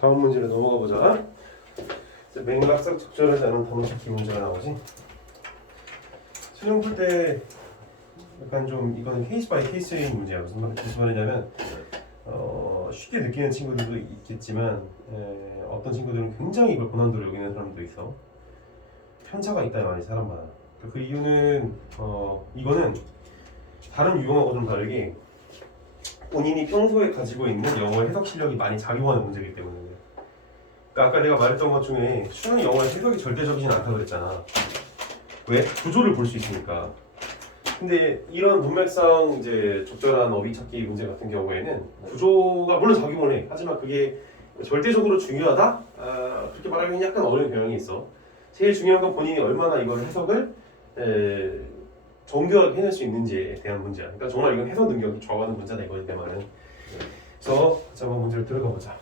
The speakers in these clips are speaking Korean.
다음 문제로 넘어가 보자. 이제 맥락상 적절하지 않은 단어 찾기 문제가 나오지. 수능 풀 때 약간 좀 이거는 케이스 바이 케이스인 문제야. 무슨 말이냐면 쉽게 느끼는 친구들도 있겠지만 어떤 친구들은 굉장히 이걸 고난도로 여기는 사람도 있어. 편차가 있다 말이지 사람마다. 그 이유는 이거는 다른 유형하고 좀 다르게 본인이 평소에 가지고 있는 영어 해석 실력이 많이 작용하는 문제이기 때문에. 그러니까 아까 내가 말했던 것 중에 수능 영어 해석이 절대적이진 않다고 그랬잖아. 왜? 구조를 볼 수 있으니까. 근데 이런 문맥상 이제 적절한 어휘 찾기 문제 같은 경우에는 구조가 물론 작용을 해. 하지만 그게 절대적으로 중요하다? 그렇게 말하기는 약간 어려운 경향이 있어. 제일 중요한 건 본인이 얼마나 이걸 해석을 정교하게 해낼 수 있는지에 대한 문제야. 그러니까 정말 이건 해석 능력이 좌우하는 문제다 이거에 내 말은. 그래서 같이 한번 문제를 들어가 보자.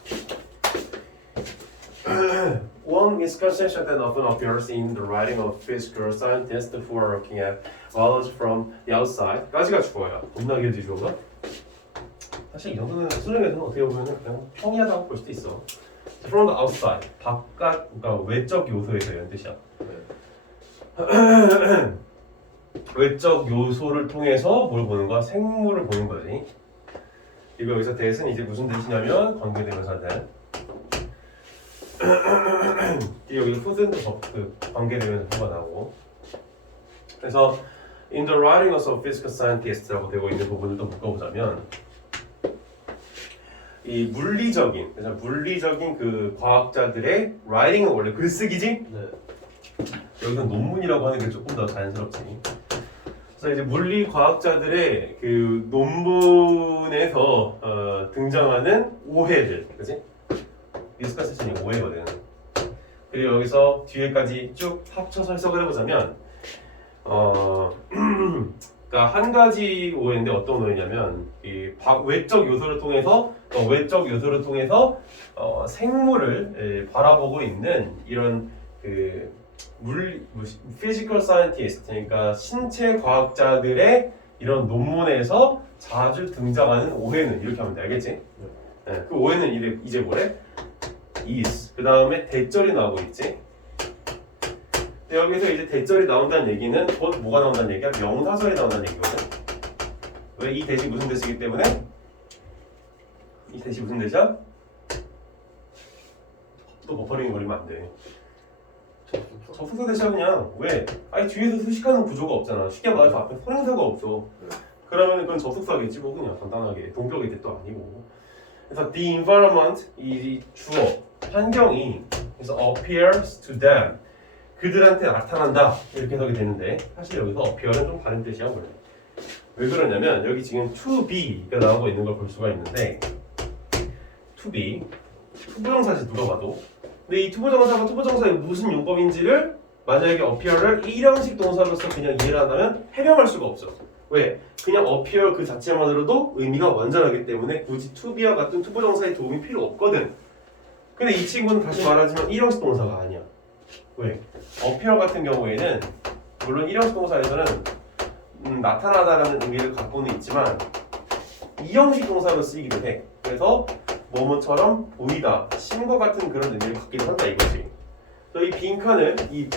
One misconception that often appears in the writing of physical scientists who are looking at biology from the outside. 까지가 주어야. 겁나 길지 주어가. 사실 이 정도는 수능에서는 어떻게 보면 그냥 평이하다고 볼 수도 있어. From the outside. 바깥, 그러니까 외적 요소에서 이런 뜻이야. 외적 요소를 통해서 뭘 보는 거야? 생물을 보는 거지. 이거 여기서 that은 이제 무슨 뜻이냐면 관계대명사들. 여기 who's도 관계대명사가 나오고. 그래서 in the writing of physical scientist라고 되고 있는 부분을 또 묶어보자면 이 물리적인 그 과학자들의 writing은 원래 글쓰기지? 네. 여기서 논문이라고 하는 게 조금 더 자연스럽지. 그래서 이제 물리 과학자들의 그 논문에서 등장하는 오해들, 그렇지? 미스컨셉션이 오해거든. 그리고 여기서 뒤에까지 쭉 합쳐서 해석을 해보자면, 그러니까 한 가지 오해인데 어떤 오해냐면 이 외적 요소를 통해서 생물을 바라보고 있는 이런 그 physical scientist, 그러니까 신체 과학자들의 이런 논문에서 자주 등장하는 오해는 이렇게 하면 돼, 알겠지? 네, 그 오해는 이제 뭐래? is. 그 다음에 대절이 나오고 있지. 근데 여기서 이제 대절이 나온다는 얘기는 곧 뭐가 나온다는 얘기야? 명사절이 나온다는 얘기거든. 왜? 이 대시 무슨 대시기 때문에? 이 대시 무슨 대시야? 또 버퍼링이 걸리면 안 돼. 접속사 대시야 그냥. 왜? 아니 뒤에서 수식하는 구조가 없잖아. 쉽게 말해서 앞에 선행사가 없어. 그러면 그건 접속사겠지 뭐 그냥 간단하게. 동격이 뜻도 아니고. 그래서 the environment 이 주어 환경이 그래서 appears to them 그들한테 나타난다 이렇게 해석이 되는데 사실 여기서 appear은 좀 다른 뜻이야 원래. 왜 그러냐면 여기 지금 to be가 나오고 있는 걸 볼 수가 있는데 to be 투부정사지 누가 봐도. 근데 이 투부정사가 투부정사의 무슨 용법인지를 만약에 appear를 일형식 동사로서 그냥 이해를 한다면 해명할 수가 없어. 왜? 그냥 appear 그 자체만으로도 의미가 완전하기 때문에 굳이 to be와 같은 투부정사의 도움이 필요 없거든. 근데 이 친구는 다시 말하지만 일형식 동사가 아니야. 왜? appear 같은 경우에는 물론 일형식 동사에서는 나타나다라는 의미를 갖고는 있지만 이형식 동사로 쓰이기도 해. 그래서 뭐뭐처럼 보이다, 신과 같은 그런 의미를 갖기도 한다 이거지. 그래서 이 빈칸을 이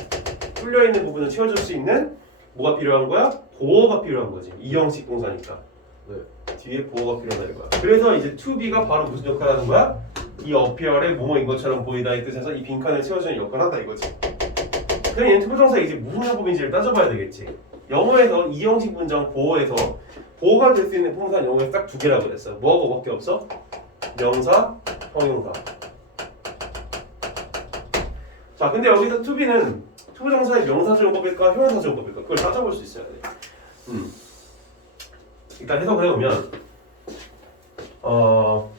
뚫려 있는 부분을 채워줄 수 있는 뭐가 필요한 거야? 보어가 필요한 거지. 이형식 동사니까. 네. 뒤에 보어가 필요하다 이거야. 그래서 이제 to be가 바로 무슨 역할을 하는 거야? 이 appear의 뭐뭐인 것처럼 보이다의 뜻에서 이 빈칸을 채워주는 역할을 한다 이거지. 그럼 얘는 투부정사 이제 무슨 용법인지를 따져봐야 되겠지. 영어에서 이형식 문장 보어에서 보어가 될 수 있는 품사는 영어에서 딱 두 개라고 그랬어. 뭐하고 뭐밖에 없어? 명사, 형용사. 자, 근데 여기서 to be는 투부정사의 명사적 용법일까 형용사적 용법일까 그걸 따져볼 수 있어야 돼. 일단 해석을 해보면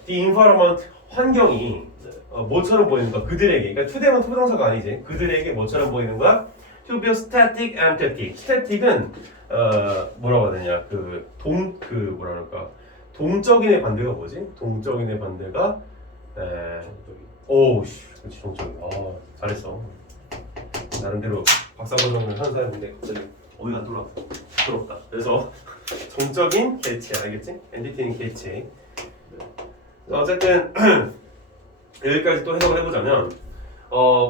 the environment 환경이 뭐처럼 보이는가 그들에게. 그러니까 to되면 투부정사가 아니지. 그들에게 뭐처럼 보이는가? To be static and static. static은 뭐라고 해야 되냐? 뭐라 그럴까? 동적인의 반대가 뭐지? 동적인의 반대가 그렇지 동적인. 잘했어. 나름대로 박사과정을 하는 사람인데 갑자기 어이가 안 돌아왔어. 부끄럽다. 그래서 동적인 개체 알겠지? 엔티티는 개체. 어쨌든 여기까지 또 해석을 해보자면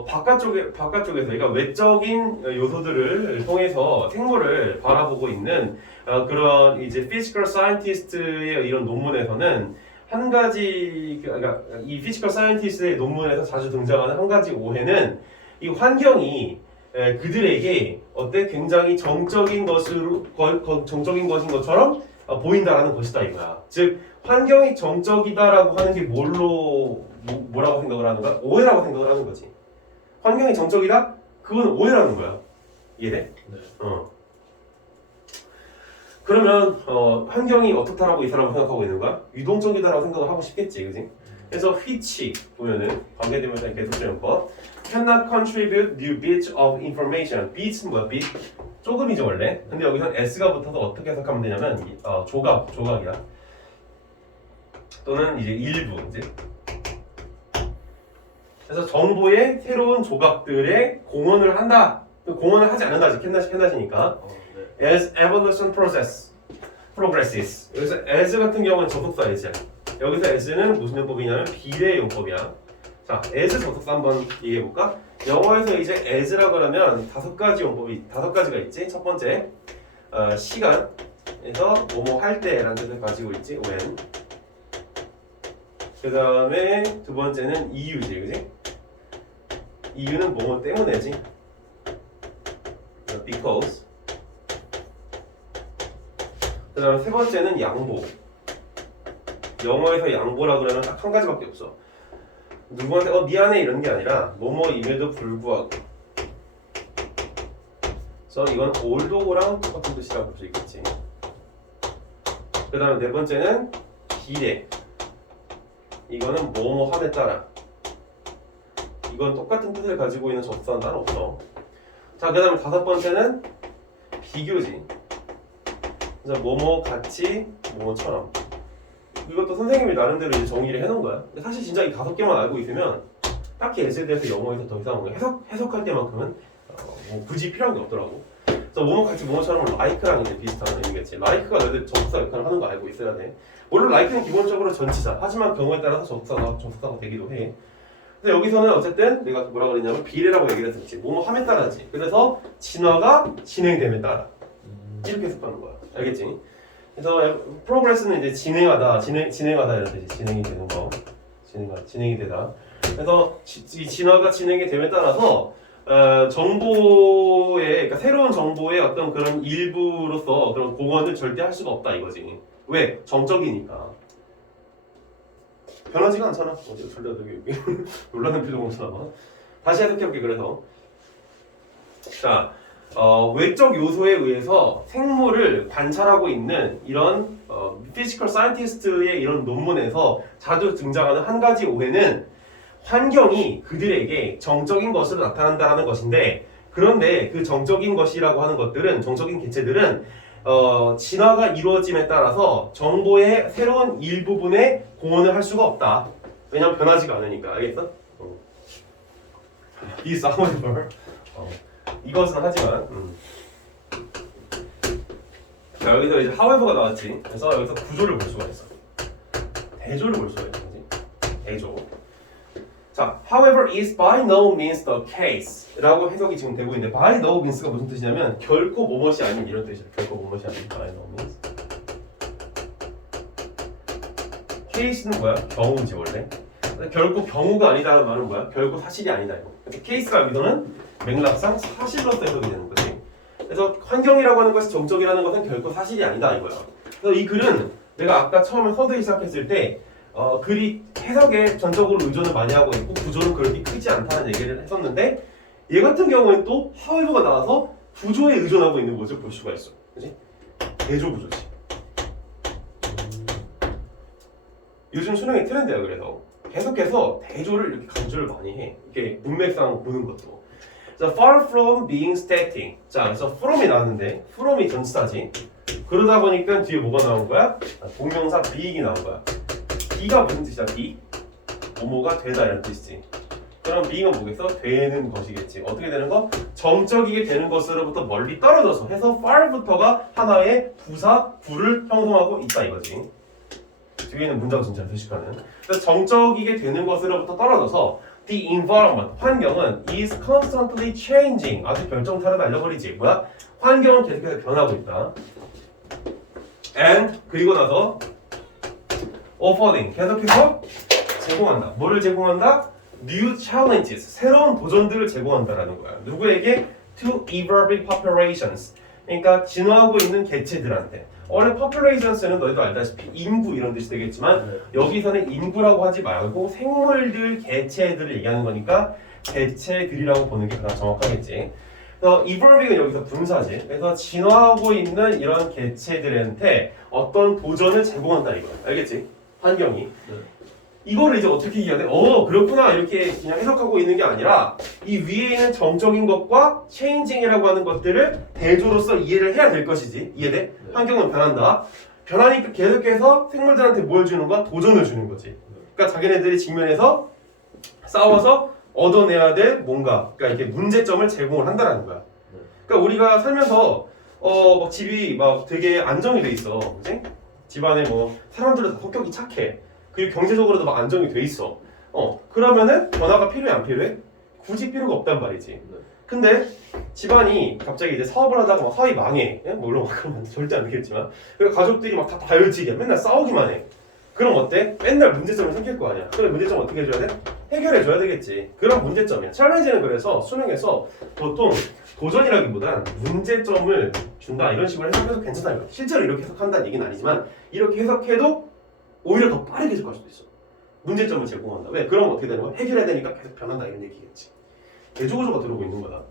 바깥쪽에서 그러니까 외적인 요소들을 통해서 생물을 바라보고 있는 그런 이제 physical scientist의 이런 논문에서는 한 가지 그러니까 이 physical scientist의 논문에서 자주 등장하는 한 가지 오해는 이 환경이 그들에게 어때 굉장히 정적인 것으로 정적인 것인 것처럼 보인다라는 것이다 이거야. 즉 환경이 정적이다라고 하는 게 뭐라고 생각을 하는 거야? 오해라고 생각을 하는 거지. 환경이 정적이다? 그건 오해라는 거야. 이해돼? 네. 그러면 환경이 어떻다라고 이 사람은 생각하고 있는 거야? 유동적이다라고 생각을 하고 싶겠지, 그지? 그래서 which 보면은 관계대명사 계속적용법 cannot contribute new bits of information. bits는 뭐야? bit 조금이죠 원래. 근데 여기서 s가 붙어서 어떻게 해석하면 되냐면 조각이야. 또는 이제 일부 이제. 그래서 정보의 새로운 조각들에 공헌을 한다. 공헌을 하지 않는다지 캔낫이니까. 네. As evolution progresses. 여기서 as 같은 경우는 접속사 as야. 여기서 as는 무슨 용법이냐면 비례 용법이야. 자, as 접속사 한번 얘기해 볼까? 영어에서 이제 as라고 하면 다섯 가지가 있지. 첫 번째 시간에서 뭐뭐 할 때라는 뜻을 가지고 있지. when. 그 다음에 두 번째는 이유지, 그지? 이유는 뭐뭐 때문에지. because. 그 다음에 세 번째는 양보. 영어에서 양보라 그러면 딱 한 가지밖에 없어. 누구한테 미안해 이런 게 아니라 뭐뭐임에도 불구하고. 그래서 이건 although 똑같은 뜻이라고 볼 수 있겠지. 그 다음에 네 번째는 비례. 이거는 뭐뭐함에 따라. 이건 똑같은 뜻을 가지고 있는 접수사는 따로 없어. 자, 그 다음에 다섯 번째는 비교지. 그래서 뭐뭐 같이 뭐뭐처럼. 이것도 선생님이 나름대로 이제 정의를 해놓은 거야. 근데 사실 진짜 이 다섯 개만 알고 있으면 딱히 S에 대해서 영어에서 더 이상 해석할 때만큼은 뭐 굳이 필요한 게 없더라고. 그래서 뭐뭐 같이 뭐뭐처럼 like랑 이제 비슷한 의미겠지. like가 너희들 접수사 역할을 하는 거 알고 있어야 돼. 물론 like는 기본적으로 전치사. 하지만 경우에 따라서 접수사가 되기도 해. 근데 여기서는 어쨌든 내가 뭐라 그랬냐면 비례라고 얘기를 했었지. 뭐뭐 함에 따라지. 그래서 진화가 진행됨에 따라. 이렇게 해석하는 거야. 알겠지? 그래서 progress는 이제 진행하다 이런 뜻이 진행이 되는 거. 진행이 되다. 그래서 이 진화가 진행이 됨에 따라서 그러니까 새로운 정보의 어떤 그런 일부로서 그런 공헌을 절대 할 수가 없다 이거지. 왜? 정적이니까. 변하지가 않잖아. 졸려 되게 놀라는 표정으로 쳐다봐. 다시 해석해볼게. 그래서 자, 외적 요소에 의해서 생물을 관찰하고 있는 이런 physical scientist의 이런 논문에서 자주 등장하는 한 가지 오해는 환경이 그들에게 정적인 것으로 나타난다는 것인데, 그런데 그 정적인 것이라고 하는 것들은 정적인 개체들은 진화가 이루어짐에 따라서 정보의 새로운 일부분에 공헌을 할 수가 없다. 왜냐면 변하지가 않으니까. 알겠어? This however 이것은 하지만 자, 여기서 이제 however가 나왔지. 그래서 여기서 구조를 볼 수가 있어. 대조를 볼 수가 있는 거지. 대조. 자, however is by no means the case 라고 해석이 지금 되고 있는데, by no means가 무슨 뜻이냐면 결코 뭐뭇이 아닌 이런 뜻이야. 결코 뭐뭇이 아닌 by no means. case는 뭐야? 경우지 원래. 결코 경우가 아니다라는 말은 뭐야? 결코 사실이 아니다 이거. 그래서 case가 여기서는 맥락상 사실로서 해석이 되는 거지. 그래서 환경이라고 하는 것이 정적이라는 것은 결코 사실이 아니다 이거야. 그래서 이 글은 내가 아까 처음에 서두기 시작했을 때 글이 해석에 전적으로 의존을 많이 하고 있고 구조는 그렇게 크지 않다는 얘기를 했었는데, 얘 같은 경우는 또 however가 나와서 구조에 의존하고 있는 것을 볼 수가 있어. 그지? 대조 구조지. 요즘 수능의 트렌드야. 그래서 계속해서 대조를 이렇게 강조를 많이 해. 이렇게 문맥상 보는 것도. 자, far from being static. 자, 그래서 from이 나왔는데 from이 전치사지. 그러다 보니까 뒤에 뭐가 나온 거야? 동명사 being이 나온 거야. be가 무슨 뜻이야? be? 뭐뭐가 되다 이런 뜻이지. 그럼 being은 뭐겠어? 되는 것이겠지. 어떻게 되는 거? 정적이게 되는 것으로부터 멀리 떨어져서 해서 far부터가 하나의 부사, 부를 형성하고 있다 이거지. 뒤에는 문장 전체를 수식하는. 그래서 정적이게 되는 것으로부터 떨어져서 the environment, 환경은 is constantly changing. 아주 결정타를 날려버리지. 뭐야? 환경은 계속해서 변하고 있다. and 그리고 나서 offering, 계속해서 제공한다. 뭐를 제공한다? new challenges, 새로운 도전들을 제공한다라는 거야. 누구에게? to evolving populations. 그러니까 진화하고 있는 개체들한테. 원래 populations는 너희도 알다시피 인구 이런 뜻이 되겠지만 여기서는 인구라고 하지 말고 생물들, 개체들을 얘기하는 거니까 개체들이라고 보는 게 가장 정확하겠지. 그래서 evolving은 여기서 분사지. 그래서 진화하고 있는 이런 개체들한테 어떤 도전을 제공한다 이거야. 알겠지? 환경이. 이거를 이제 어떻게 이해해야 돼? 그렇구나 이렇게 그냥 해석하고 있는 게 아니라 이 위에 있는 정적인 것과 changing이라고 하는 것들을 대조로서 이해를 해야 될 것이지. 이해돼? 환경은 변한다. 변하니까 계속해서 생물들한테 뭘 주는 거야? 도전을 주는 거지. 그러니까 자기네들이 직면해서 싸워서 얻어내야 될 뭔가, 그러니까 이렇게 문제점을 제공을 한다라는 거야. 그러니까 우리가 살면서 막 집이 막 되게 안정이 돼 있어, 그치? 집안에 뭐 사람들도 다 성격이 착해. 그리고 경제적으로도 막 안정이 돼 있어. 그러면은 변화가 필요해 안 필요해? 굳이 필요가 없단 말이지. 근데 집안이 갑자기 이제 사업을 하다가 막 사업이 망해. 물론 그러면 절대 안 되겠지만. 그리고 가족들이 막 다 다혈질이야. 맨날 싸우기만 해. 그럼 어때? 맨날 문제점을 생길 거 아니야. 그럼 문제점 어떻게 해줘야 돼? 해결해줘야 되겠지. 그런 문제점이야. 챌린지는 그래서 수능에서 보통 도전이라기보단 문제점을 준다 이런 식으로 해석해서 괜찮다는 거야. 실제로 이렇게 해석한다는 얘기는 아니지만 이렇게 해석해도 오히려 더 빠르게 해석할 수도 있어. 문제점을 제공한다. 왜? 그럼 어떻게 되는 거야? 해결해야 되니까 계속 변한다 이런 얘기겠지. 대조구조가 들어오고 있는 거다.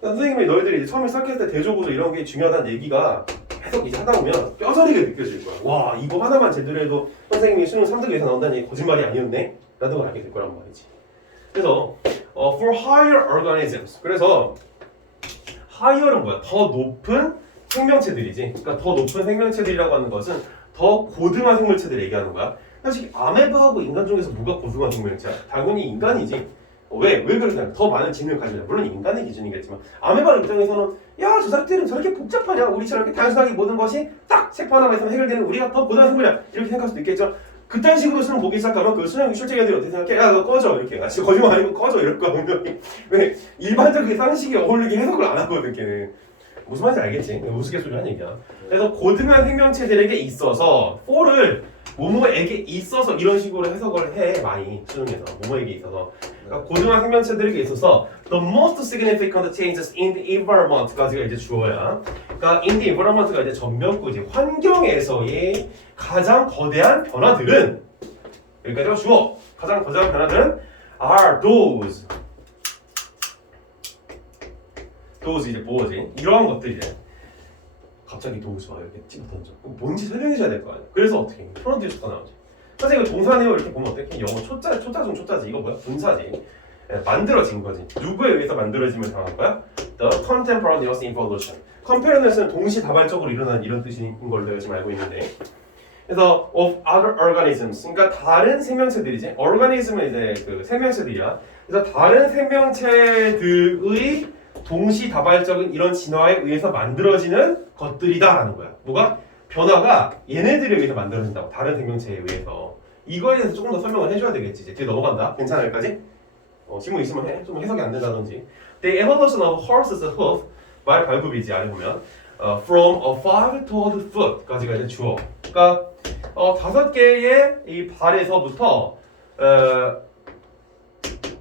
그러니까 선생님이 너희들이 이제 처음에 시작했을 때 대조구조 이런 게 중요하다는 얘기가 계속 이제 하다 보면 뼈저리게 느껴질 거야. 와, 이거 하나만 제대로 해도 선생님이 수능 3등 이상 나온다는 얘기 거짓말이 아니었네? 라는 걸 알게 될 거란 말이지. 그래서 for higher organisms. 그래서 higher은 뭐야? 더 높은 생명체들이지. 그러니까 더 높은 생명체들이라고 하는 것은 더 고등한 생물체들 얘기하는 거야. 사실 아메바하고 인간 중에서 뭐가 고등한 생물체야? 당연히 인간이지. 왜 그러냐? 더 많은 지능을 가지냐? 물론 인간의 기준이겠지만 아메바 입장에서는 야, 저 사람들은 저렇게 복잡하냐? 우리처럼 이렇게 단순하게 모든 것이 딱 세포 하나만 있으면 해결되는 우리가 더 고등한 생물이야. 이렇게 생각할 수도 있겠죠. 그딴 식으로 수능 보기 시작하면 그 수능 출제 애들이 어떻게 생각해? 야, 너 꺼져 이렇게. 아, 진짜 거짓말 아니고 꺼져 이럴 거야 분명히. 왜? 일반적인 상식에 어울리게 해석을 안 하거든 걔는. 무슨 말인지 알겠지? 우스갯소리 하는 얘기야. 그래서 고등한 생명체들에게 있어서 for를 뭐뭐에게 있어서 이런 식으로 해석을 해 많이 수능에서 뭐뭐에게 있어서 그러니까 고등한 생명체들에게 있어서 the most significant changes in the environment까지가 이제 주어야. 그러니까 in the environment가 이제 전면구지. 환경에서의 가장 거대한 변화들은 여기까지가 주어. 가장 거대한 변화들은 are those 이제 뭐지? 이러한 것들이래. 갑자기 those 막 이렇게 찍어 던져. 뭔지 설명해 줘야 될 거 아니야. 그래서 어떻게 해? 프론트에서 나오지. 선생님 동사 내용 이렇게 보면 어때? 영어 초자 중 초자지. 이거 뭐야? 분사지. 만들어진 거지. 누구에 의해서 만들어짐을 당한 거야? The contemporaneous evolution. compare는 동시다발적으로 일어나는 이런 뜻인 걸로 내가 지금 알고 있는데. 그래서 of other organisms. 그러니까 다른 생명체들이지. organism은 이제 그 생명체들이야. 그래서 다른 생명체들의 동시다발적인 이런 진화에 의해서 만들어지는 것들이다라는 거야. 뭐가? 변화가 얘네들에 의해서 만들어진다고. 다른 생명체에 의해서. 이거에 대해서 조금 더 설명을 해줘야 되겠지. 이제 뒤에 넘어간다. 괜찮아 여기까지? 질문 있으면 해. 좀 해석이 안 된다든지. The evolution of horse's hoof. 말 발굽이지 아래 보면. From a five-toed foot까지가 이제 주어. 그러니까 5개의 이 발에서부터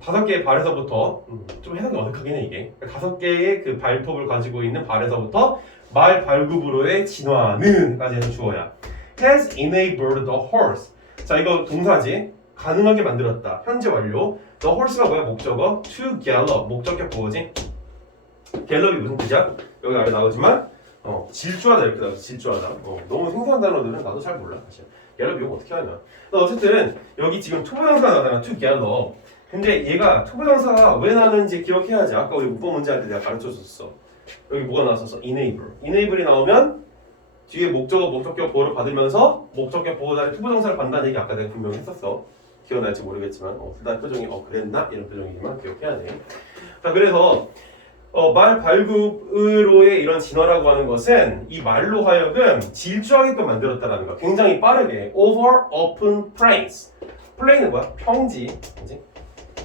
5개의 발에서부터 좀 해석이 어색하긴 해 이게. 5개의 그 발톱을 가지고 있는 발에서부터 말 발굽으로의 진화는 까지 해서 주어야. Has enabled the horse. 자 이거 동사지. 가능하게 만들었다. 현재 완료. The horse가 뭐야? 목적어. To gallop. 목적격 보어지. gallop이 무슨 뜻이야? 여기 아래 나오지만 질주하다 이렇게 나오지. 질주하다. 너무 생소한 단어들은 나도 잘 몰라 사실. gallop 이거 어떻게 하냐. 어쨌든 여기 지금 투부정사가 나오잖아. to gallop. 근데 얘가 투부정사가 왜 나는지 기억해야지. 아까 우리 문법 문제 할 때 내가 가르쳐줬어. 여기 뭐가 나왔었어? enable. enable이 나오면 뒤에 목적어, 목적격 보호를 받으면서 목적격 보호 자리 투부정사를 받는다는 얘기 아까 내가 분명히 했었어. 기억날지 모르겠지만 그다음 표정이 그랬나? 이런 표정이지만 기억해야 돼. 자 그래서 말 발굽으로의 이런 진화라고 하는 것은 이 말로 하여금 질주하게끔 만들었다라는 거야. 굉장히 빠르게 over open plains. 플레인은 뭐야? 평지. 그치?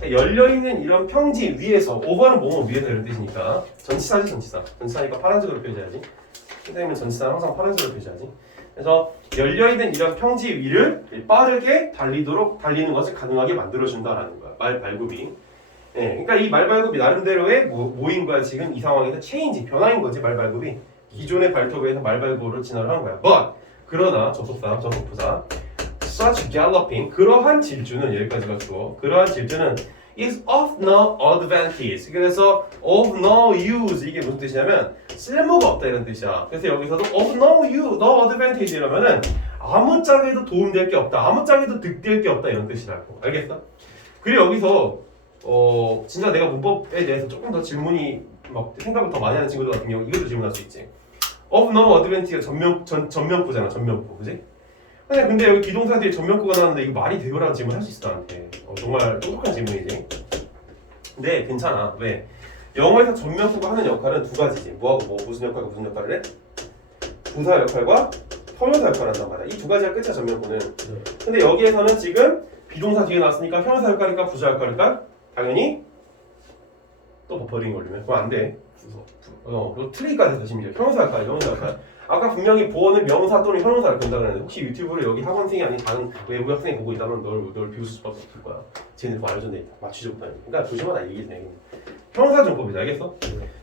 열려있는 이런 평지 위에서 over는 뭐뭐 위에서 이런 뜻이니까 전치사지 전치사. 전치사니까 파란색으로 표시해야지. 선생님은 전치사는 항상 파란색으로 표시하지. 그래서 열려있는 이런 평지 위를 빠르게 달리는 것을 가능하게 만들어준다라는 거야. 말 발굽이. 네, 그러니까 이 말발굽이 나름대로의 뭐인 거야 지금 이 상황에서 체인지 변화인 거지 말발굽이 기존의 발톱에서 말발굽으로 진화를 한 거야. But 그러나 접속사 접속부사 such galloping 그러한 질주는 여기까지가 주어 그러한 질주는 is of no advantage. 그래서 of no use 이게 무슨 뜻이냐면 쓸모가 없다 이런 뜻이야. 그래서 여기서도 of no use, no advantage 이러면은 아무짝에도 도움될 게 없다, 아무짝에도 득될 게 없다 이런 뜻이라고. 알겠어? 그리고 여기서 진짜 내가 문법에 대해서 조금 더 질문이 막 생각을 더 많이 하는 친구들 같은 경우 이것도 질문할 수 있지. of no advantage가 전면구잖아. 전면구, 그지? 근데 여기 비동사 뒤에 전면구가 나왔는데 이거 말이 되요라는 질문을 할 수 있어 나한테. 정말 똑똑한 질문이지. 근데 괜찮아. 왜? 영어에서 전면구가 하는 역할은 두 가지지. 뭐하고 뭐 무슨 역할과 무슨 역할을 해? 부사 역할과 형용사 역할을 한단 말이야. 이 두 가지가 끝이야 전면구는. 근데 여기에서는 지금 비동사 뒤에 나왔으니까 형용사 역할일까 부사 역할일까? 당연히 또 버퍼링 걸리면 그건 안 돼. 그리고 트리가 돼서 심지어 형용사 역할, 형용사 역할. 아까 분명히 보어는 명사 또는 형용사를 본다 그랬는데 혹시 유튜브를 여기 학원생이 아닌 다른 외부 학생이 보고 있다면 널 비웃을 수밖에 없을 거야. 쟤는 뭐 알려줬네. 맞추지 못하는. 그러니까 조심하라 얘기해. 형용사 정법이다, 알겠어?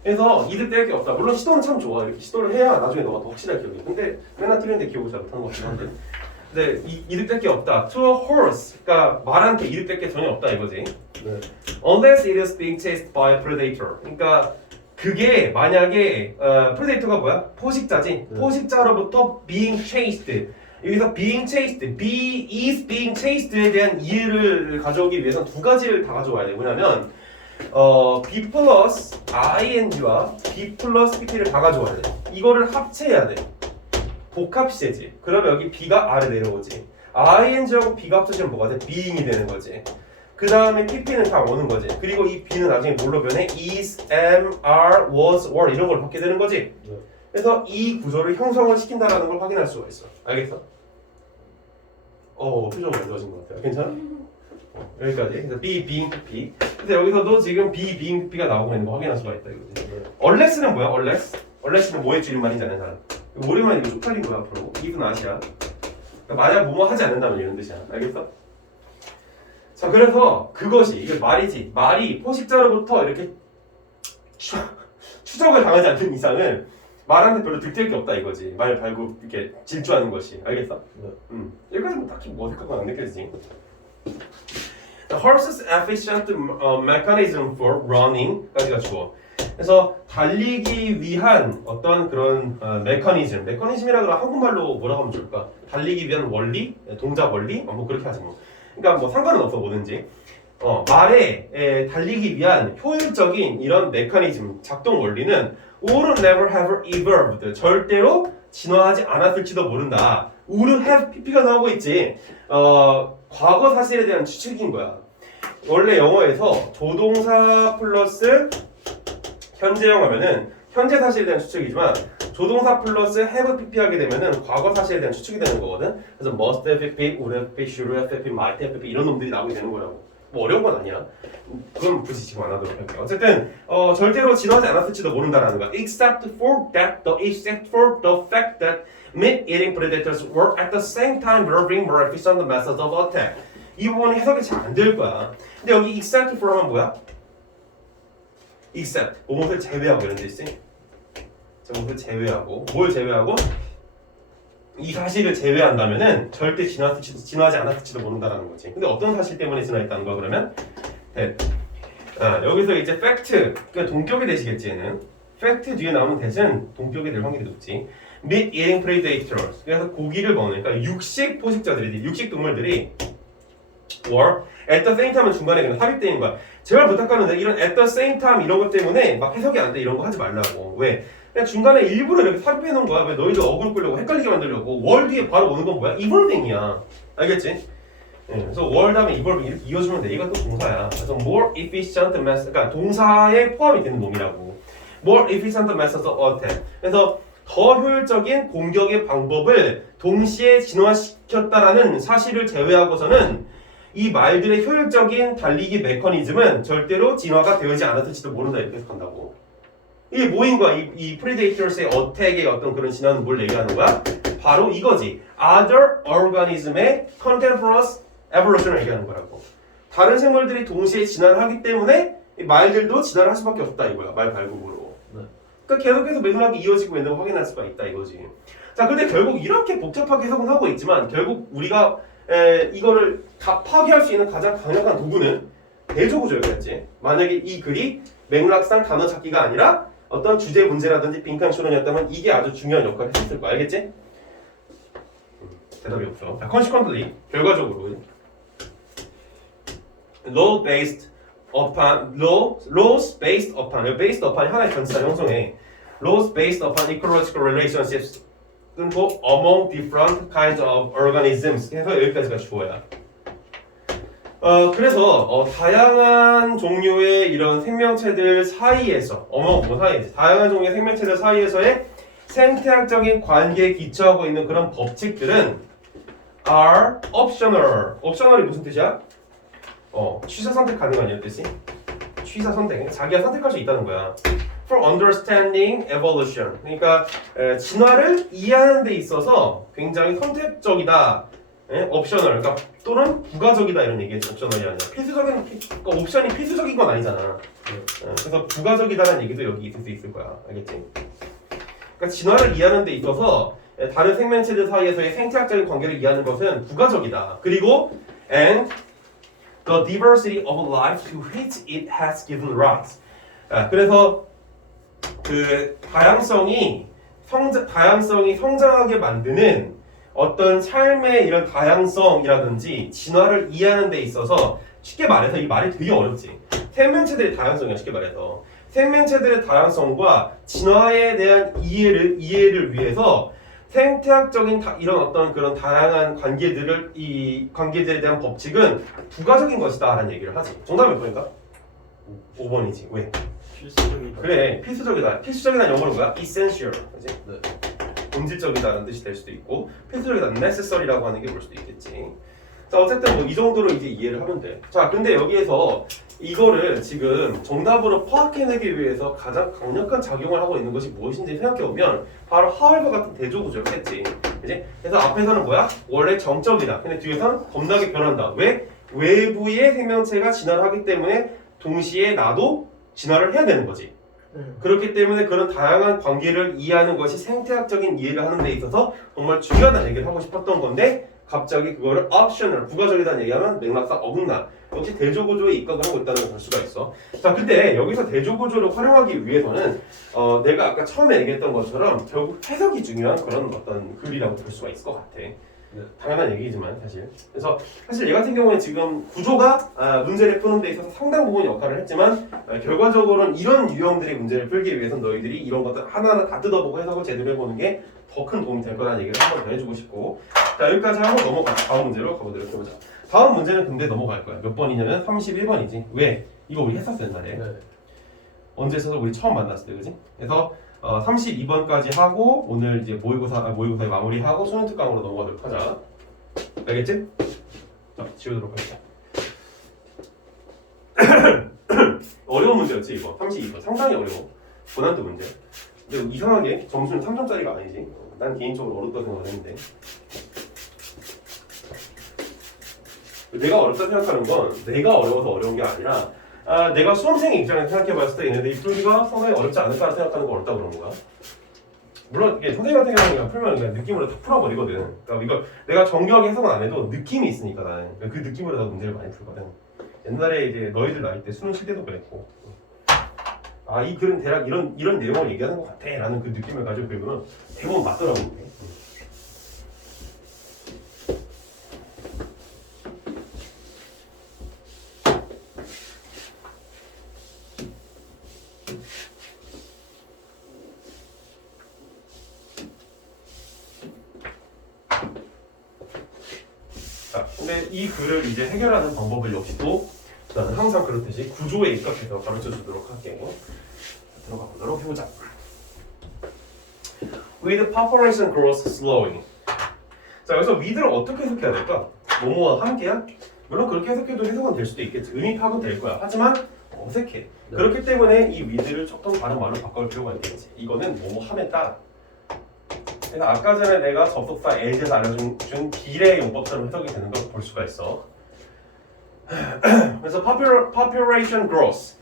그래서 이득 뗄 게 없다. 물론 시도는 참 좋아. 이렇게 시도를 해야 나중에 너가 더 확실하게 기억해. 근데 맨날 틀리는데 기억을 잘 못하는 것 같긴 한데. 근데 이득 뗄 게 없다. To a horse. 그러니까 말한테 이득 뗄 게 전혀 없다 이거지. 네. Unless it is being chased by a predator. 그러니까 그게 만약에 predator가 뭐야? 포식자지. 네. 포식자로부터 being chased. 여기서 being chased, is being chased에 대한 이해를 가져오기 위해서는 두 가지를 다 가져와야 돼. 뭐냐면 be plus ing와 be plus pp를 다 가져와야 돼. 이거를 합체해야 돼. 복합시제지. 그러면 여기 b가 r에 내려오지. ing하고 b가 합쳐지면 뭐가 돼? being이 되는 거지. 그 다음에 pp는 다 오는 거지. 그리고 이 b는 나중에 뭘로 변해? is, am, are, was, were 이런 걸 받게 되는 거지. 그래서 이 구조를 형성을 시킨다라는 걸 확인할 수가 있어. 알겠어? 표정 만들어진 것 같아요. 괜찮아? 여기까지. 그래서 be, being, pp. 근데 여기서도 지금 be, being, pp가 나오고 있는 거 확인할 수가 있다. 이거지. unless는 뭐야? unless는 뭐의 줄임말인지 아는 사람. 오랜만에 이거 쪽팔린 거야 앞으로. even not이야. 그러니까 만약 뭐뭐 하지 않는다면 이런 뜻이야. 알겠어? 자, 그래서 그것이 이게 말이지. 말이 포식자로부터 이렇게 추적을 당하지 않는 이상은 말한테 별로 득될 게 없다 이거지. 말 발굽 이렇게 질주하는 것이. 알겠어? 여기까지 뭐 딱히 뭐 어색한 건 안 느껴지지. The horse's efficient mechanism for running까지가 주어. 그래서 달리기 위한 어떤 그런 메커니즘이라 그러면 한국말로 뭐라고 하면 좋을까? 달리기 위한 원리, 동작 원리, 뭐 그렇게 하지 뭐. 그러니까 뭐 상관은 없어 뭐든지. 말에 달리기 위한 효율적인 이런 메커니즘, 작동 원리는 would never have evolved. 절대로 진화하지 않았을지도 모른다. would have pp가 나오고 있지. 과거 사실에 대한 추측인 거야. 원래 영어에서 조동사 플러스 현재형 하면은 현재 사실에 대한 추측이지만 조동사 플러스 have pp 하게 되면은 과거 사실에 대한 추측이 되는 거거든. 그래서 must have pp, would have pp, should have pp, might have pp 이런 놈들이 나오게 되는 거라고. 뭐 어려운 건 아니야. 그건 굳이 지금 안 하도록 할게요. 어쨌든 절대로 진화하지 않았을지도 모른다라는 거야. Except for the fact that meat-eating predators were at the same time developing more efficient methods of attack. 이 부분은 해석이 잘 안 될 거야. 근데 여기 except for 하면 뭐야? except 뭐뭐를 제외하고 이런 데 있지. 뭐뭐를 제외하고 뭘 제외하고? 이 사실을 제외한다면은 절대 진화하지 않았을지도 모른다라는 거지. 근데 어떤 사실 때문에 진화했다는 거야 그러면? 여기서 이제 fact, 그러니까 동격이 되시겠지 얘는. fact 뒤에 나오는 대신 동격이 될 확률이 높지. meat eating predators. 그래서 고기를 먹는, 그러니까 육식 포식자들이, 육식 동물들이 or at the same time은 중간에 그냥 삽입되는 거야. 제발 부탁하는데 이런 at the same time 이런 것 때문에 막 해석이 안 돼. 이런 거 하지 말라고. 왜? 그냥 중간에 일부러 이렇게 삽입해 놓은 거야. 왜 너희들 어글 끌려고 헷갈리게 만들려고. 월 뒤에 바로 오는 건 뭐야? evolving이야. 알겠지? 그래서 월 다음에 evolving 이렇게 이어주면 돼. 이가 또 동사야. 그래서 more efficient method, 그러니까 동사에 포함이 되는 놈이라고. more efficient methods of attack. 그래서 더 효율적인 공격의 방법을 동시에 진화시켰다라는 사실을 제외하고서는 이 말들의 효율적인 달리기 메커니즘은 절대로 진화가 되지 않았을지도 모른다 이렇게 해석한다고. 이게 뭐인 거야? 이 프리데이터스의 어택의 어떤 그런 진화는 뭘 얘기하는 거야? 바로 이거지. Other organism의 contemporaneous evolution을 얘기하는 거라고. 다른 생물들이 동시에 진화를 하기 때문에 이 말들도 진화를 할 수밖에 없다 이거야. 말 발굽으로. 그러니까 계속해서 맥락이 이어지고 있는 걸 확인할 수가 있다 이거지. 자, 근데 결국 이렇게 복잡하게 해석은 하고 있지만 결국 우리가 이거를 다 파괴할 수 있는 가장 강력한 도구는 대조구조였겠지. 만약에 이 글이 맥락상 단어 찾기가 아니라 어떤 주제 문제라든지 빈칸 추론이었다면 이게 아주 중요한 역할을 했을 거야. 알겠지? 대답이 없어. 자, consequently 결과적으로 laws based upon based upon 하나의 전치사 형성해. laws based upon ecological relationships 끊고 among different kinds of organisms 해서 여기까지가 주어야. 그래서 다양한 종류의 이런 생명체들 사이에서 다양한 종류의 생명체들 사이에서의 생태학적인 관계에 기초하고 있는 그런 법칙들은 are optional. optional이 무슨 뜻이야? 취사 선택 가능한이란 뜻이? 취사 선택. 자기가 선택할 수 있다는 거야. For understanding evolution. 그러니까 진화를 이해하는 데 있어서 굉장히 선택적이다. 옵셔널. 그러니까 또는 부가적이다 이런 얘기겠죠. 옵셔널이 아니라 그러니까 옵션이 필수적인 건 아니잖아. 그래서 부가적이다라는 얘기도 여기 있을 수 있을 거야. 알겠지? 그러니까 진화를 이해하는 데 있어서 다른 생명체들 사이에서의 생태학적인 관계를 이해하는 것은 부가적이다. 그리고 and the diversity of life to which it has given rise. 그래서 그 다양성이 성장하게 만드는 어떤 삶의 이런 다양성이라든지 진화를 이해하는 데 있어서 쉽게 말해서 이 말이 되게 어렵지. 생명체들의 다양성이야 쉽게 말해서. 생명체들의 다양성과 진화에 대한 이해를 위해서 생태학적인 이런 어떤 그런 다양한 이 관계들에 대한 법칙은 부가적인 것이다라는 얘기를 하지. 정답이 몇 번인가? 5번이지. 왜? 필수적이다. 그래, 필수적이다. 필수적이다는 영어로 뭐야? essential. 그지? 네. 본질적이다라는 뜻이 될 수도 있고, 필수적이다, necessary라고 하는 게 올 수도 있겠지. 자, 어쨌든 뭐 이 정도로 이제 이해를 하면 돼. 자, 근데 여기에서 이거를 지금 정답으로 파악해내기 위해서 가장 강력한 작용을 하고 있는 것이 무엇인지 생각해보면 바로 하울과 같은 대조구조였겠지. 그지? 그래서 앞에서는 뭐야? 원래 정적이다. 근데 뒤에서는 겁나게 변한다. 왜? 외부의 생명체가 진화를 하기 때문에 동시에 나도 진화를 해야 되는 거지. 그렇기 때문에 그런 다양한 관계를 이해하는 것이 생태학적인 이해를 하는 데 있어서 정말 중요하다는 얘기를 하고 싶었던 건데 갑자기 그거를 optional, 부가적이라는 얘기하면 맥락상 어긋나. 역시 대조구조에 입각을 하고 있다는 걸 볼 수가 있어. 자, 근데 여기서 대조구조를 활용하기 위해서는 내가 아까 처음에 얘기했던 것처럼 결국 해석이 중요한 그런 어떤 글이라고 볼 수가 있을 것 같아. 당연한 얘기지만 사실. 그래서 사실 얘 같은 경우에 지금 구조가 문제를 푸는 데 있어서 상당 부분 역할을 했지만 결과적으로는 이런 유형들의 문제를 풀기 위해서는 너희들이 이런 것들 하나하나 다 뜯어보고 해석을 제대로 해보는 게 더 큰 도움이 될 거라는 얘기를 한번 더 해주고 싶고. 자, 여기까지 하고 넘어가서 다음 문제로 가보도록 해보자. 다음 문제는 근데 넘어갈 거야. 몇 번이냐면 31번이지. 왜? 이거 우리 했었어 옛날에. 네. 언제 했어서 우리 처음 만났을 때, 그지? 그래서 32번까지 하고 오늘 이제 모의고사에 마무리하고 수능 특강으로 넘어가도록 하자. 알겠지? 자, 지우도록 하겠다. 어려운 문제였지 이거. 32번 상당히 어려워. 고난도 문제. 근데 이상하게 점수는 3점짜리가 아니지. 난 개인적으로 어렵다고 생각을 했는데 내가 어렵다 생각하는 건 내가 어려워서 어려운 게 아니라 내가 수험생의 입장에서 생각해봤을 때 얘네들이 풀기가 상당히 어렵지 않을까 생각하는 거 어렵다고 그런 거야. 물론 이게 선생님한테 그냥 풀면 그냥 느낌으로 다 풀어버리거든. 그러니까 이거 내가 정교하게 해석은 안 해도 느낌이 있으니까 나는 그 느낌으로 다 문제를 많이 풀거든. 옛날에 이제 너희들 나이 때 수능 칠 때도 그랬고 이 글은 대략 이런 내용을 얘기하는 것 같아 라는 그 느낌을 가지고 긁으면 대부분 맞더라고. 자, 근데 이 글을 이제 해결하는 방법을 역시 또 나는 항상 그렇듯이 구조에 입각해서 가르쳐 주도록 할게요. 들어가 보도록 해보자. With population growth slowing. 자, 여기서 with를 어떻게 해석해야 될까? 뭐뭐와 함께야? 물론 그렇게 해석해도 해석은 될 수도 있겠지. 의미 파악은 될 거야. 하지만 어색해. 네. 그렇기 때문에 이 with를 조금 다른 말로 바꿀 필요가 있겠지. 이거는 뭐뭐 함에 따라. 그래서 아까 전에 내가 접속사 as에서 알려준 비례 용법처럼 해석이 되는 걸 볼 수가 있어. 그래서 population growth,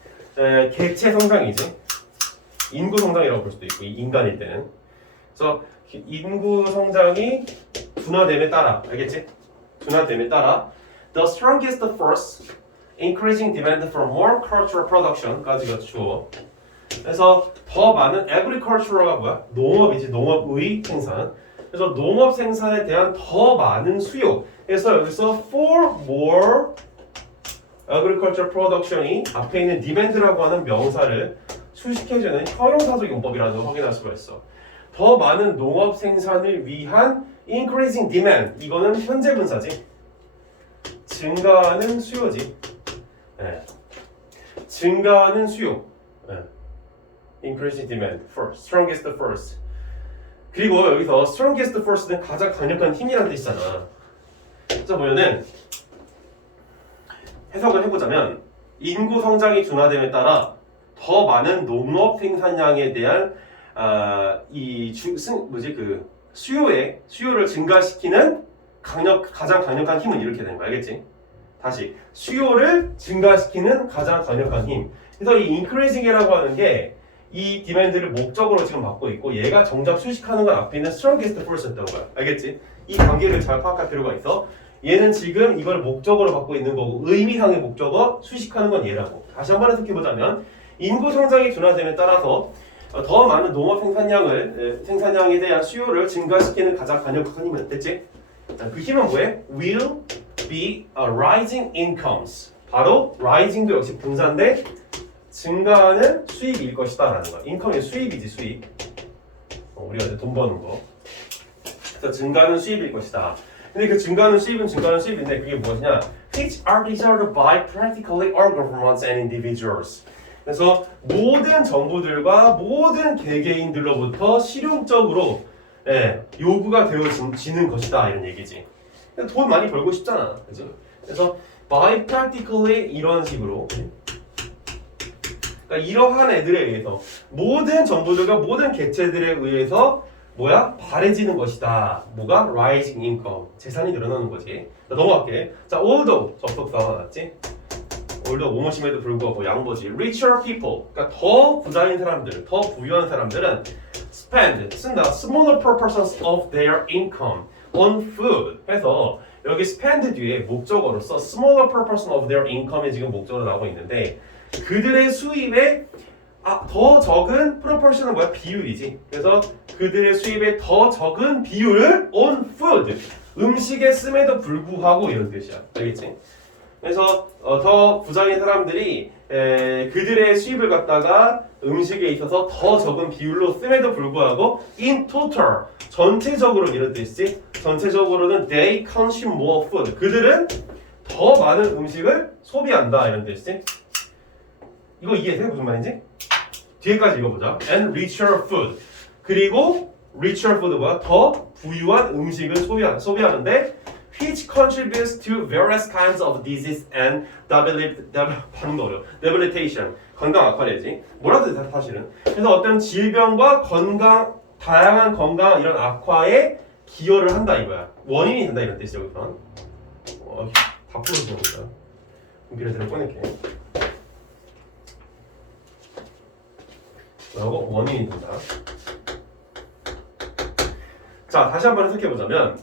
개체 성장이지. 인구 성장이라고 볼 수도 있고, 인간일 때는. 그래서 인구 성장이 둔화됨에 따라, 알겠지? 둔화됨에 따라 the strongest force increasing demand for more cultural production까지가 주어. 그래서 더 많은 agricultural가 뭐야? 농업이지. 농업의 생산. 그래서 농업 생산에 대한 더 많은 수요. 그래서 여기서 for more agricultural production이 앞에 있는 demand라고 하는 명사를 수식해주는 형용사적 용법이라는 걸 확인할 수가 있어. 더 많은 농업 생산을 위한 increasing demand. 이거는 현재 분사지. 증가하는 수요지. 네. 증가하는 수요. 네. increasing demand first, strongest first. 그리고 여기서 strongest first는 가장 강력한 힘이라는 뜻이잖아. 자 보면은 해석을 해보자면 인구 성장이 둔화됨에 따라 더 많은 농업 생산량에 대한 수요를 증가시키는 가장 강력한 힘은 이렇게 되는 거야, 알겠지? 다시 수요를 증가시키는 가장 강력한 힘. 그래서 이 increasing이라고 하는 게 이 디맨드를 목적으로 지금 받고 있고 얘가 정작 수식하는 건 앞에 있는 strongest force였던 거야, 알겠지? 이 관계를 잘 파악할 필요가 있어. 얘는 지금 이걸 목적으로 받고 있는 거고 의미상의 목적어 수식하는 건 얘라고. 다시 한번 해석해보자면 인구 성장이 둔화됨에 따라서 더 많은 농업 생산량에 대한 수요를 증가시키는 가장 강력한 힘은 됐지? 자, 그 힘은 뭐해? Will be a rising incomes. 바로 rising도 역시 분사인데 증가하는 수입일 것이다 라는 거야. 인컴의 수입이지, 수입. 우리가 이제 돈 버는 거. 그래서 증가하는 수입일 것이다. 근데 그 증가하는 수입은 증가하는 수입인데 그게 무엇이냐? Which are deserved by practically all governments and individuals. 그래서 모든 정부들과 모든 개개인들로부터 실용적으로 요구가 되어지는 것이다 이런 얘기지. 돈 많이 벌고 싶잖아, 그죠? 그래서 by practically 이런 식으로, 그러니까 이러한 애들에 의해서 모든 정부들과 모든 개체들에 의해서 뭐야? 바래지는 것이다. 뭐가? rising income. 재산이 늘어나는 거지. 자, 넘어갈게. 자, although 접속사가 나왔지? although 뭐뭐심에도 불구하고 양보지. richer people. 그러니까 더 부자인 사람들, 더 부유한 사람들은 쓴다. smaller proportions of their income on food. 해서 여기 spend 뒤에 목적어로서 smaller proportion of their income이 지금 목적어로 나오고 있는데 그들의 수입에 더 적은 proportion은 뭐야? 비율이지. 그래서 그들의 수입에 더 적은 비율을 on food, 음식에 씀에도 불구하고 이런 뜻이야. 알겠지? 그래서 더 부자인 사람들이 그들의 수입을 갖다가 음식에 있어서 더 적은 비율로 씀에도 불구하고 in total, 전체적으로 이런 뜻이지. 전체적으로는 they consume more food. 그들은 더 많은 음식을 소비한다 이런 뜻이지. 이거 이해돼? 무슨 말인지? 뒤에까지 읽어보자. And richer food. 그리고 richer food 뭐야? 더 부유한 음식을 소비하는데 which contributes to various kinds of disease and debilitation. 건강 악화래지. 뭐라도 돼 사실은. 그래서 어떤 질병과 다양한 건강 이런 악화에 기여를 한다 이거야. 원인이 된다 이런 뜻이죠. 여기서. 다 풀어서 보자. 공기를 꺼낼게. 뭐라고? 원인이 된다. 자, 다시 한번 해석해보자면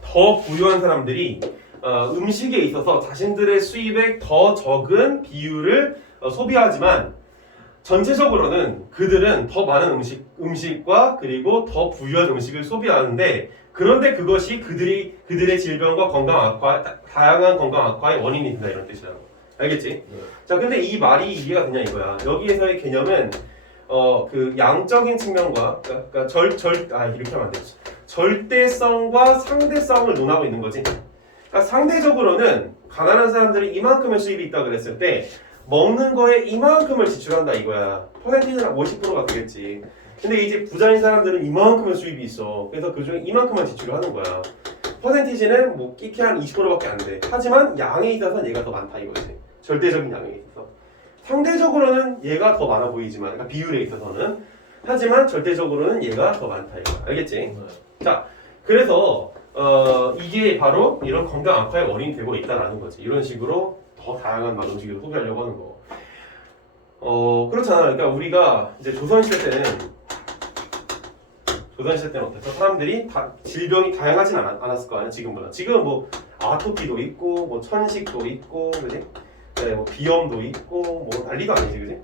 더 부유한 사람들이 음식에 있어서 자신들의 수입의 더 적은 비율을 소비하지만 전체적으로는 그들은 더 많은 음식과 그리고 더 부유한 음식을 소비하는데 그런데 그것이 그들의 질병과 건강 악화, 다양한 건강 악화의 원인이 된다 이런 뜻이다. 알겠지? 자, 근데 이 말이 이해가 되냐 이거야. 여기에서의 개념은 그 양적인 측면과 그러니까 이렇게 하면 안 되지. 절대성과 상대성을 논하고 있는 거지. 그러니까 상대적으로는 가난한 사람들이 이만큼의 수입이 있다 그랬을 때 먹는 거에 이만큼을 지출한다 이거야. 퍼센티지는 50%가 되겠지. 근데 이제 부자인 사람들은 이만큼의 수입이 있어. 그래서 그중에 이만큼만 지출을 하는 거야. 퍼센티지는 뭐 끼케 한 20%밖에 안 돼. 하지만 양에 있어서는 얘가 더 많다 이거지. 절대적인 양에 있어서. 상대적으로는 얘가 더 많아 보이지만, 그러니까 비율에 있어서는. 하지만 절대적으로는 얘가 더 많다 이거. 알겠지? 자, 그래서 이게 바로 이런 건강 악화의 원인이 되고 있다라는 거지. 이런 식으로 더 다양한 맛 음식을 소비하려고 하는 거. 그렇잖아. 그러니까 우리가 이제 조선시대 때는 어땠어? 사람들이 다 질병이 다양하진 않았을 거 아니야. 지금보다. 지금 뭐 아토피도 있고, 뭐 천식도 있고, 그지? 네, 뭐 비염도 있고, 뭐 난리도 아니지, 그지?